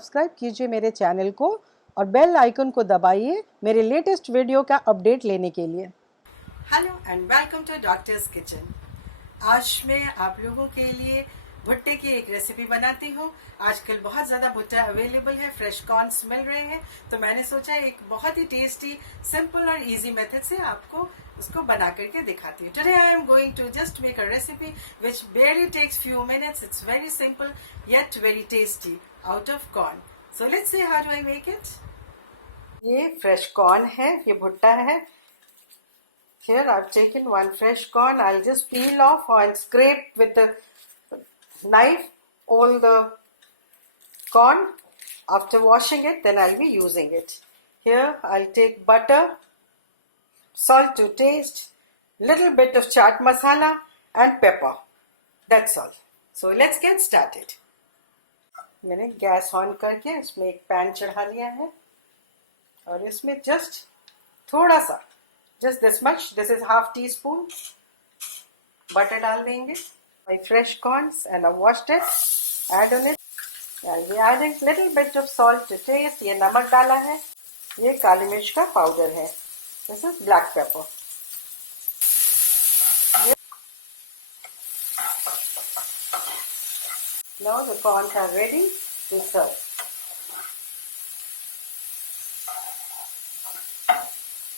सब्सक्राइब कीजिए मेरे चैनल को और बेल आइकन को दबाइए मेरे लेटेस्ट वीडियो का अपडेट लेने के लिए। Hello and welcome to doctor's kitchen. आज मैं आप लोगों के लिए भुट्टे की एक रेसिपी बनाती हूँ। आजकल बहुत ज़्यादा भुट्टा अवेलेबल है, फ्रेश कॉर्न्स मिल रहे हैं, तो मैंने सोचा एक बहुत ही टेस्टी, सिंपल और इजी मेथड से आपको उसको बना करके दिखाती हूँ। Today I am going to just make a recipe which barely takes few minutes. It's very simple yet very tasty out of corn. So let's see how do I make it. ये fresh corn है, ये भुट्टा है। Here I've taken one fresh corn. I'll just peel off and scrape with the knife all the corn. After washing it, then I'll be using it. Here I'll take butter, salt to taste, little bit of chaat masala and pepper. That's all. So let's get started. मैंने gas on करके इसमें एक पैन चढ़ा लिया है और इसमें जस्ट थोड़ा सा, just this much, this is half teaspoon butter डाल देंगे. My fresh corns and I washed it, add on it. I'll be adding little bit of salt to taste. ये नमक डाला है, ये काली मिर्च का पाउडर है. This is black pepper. Now the corns are ready to serve.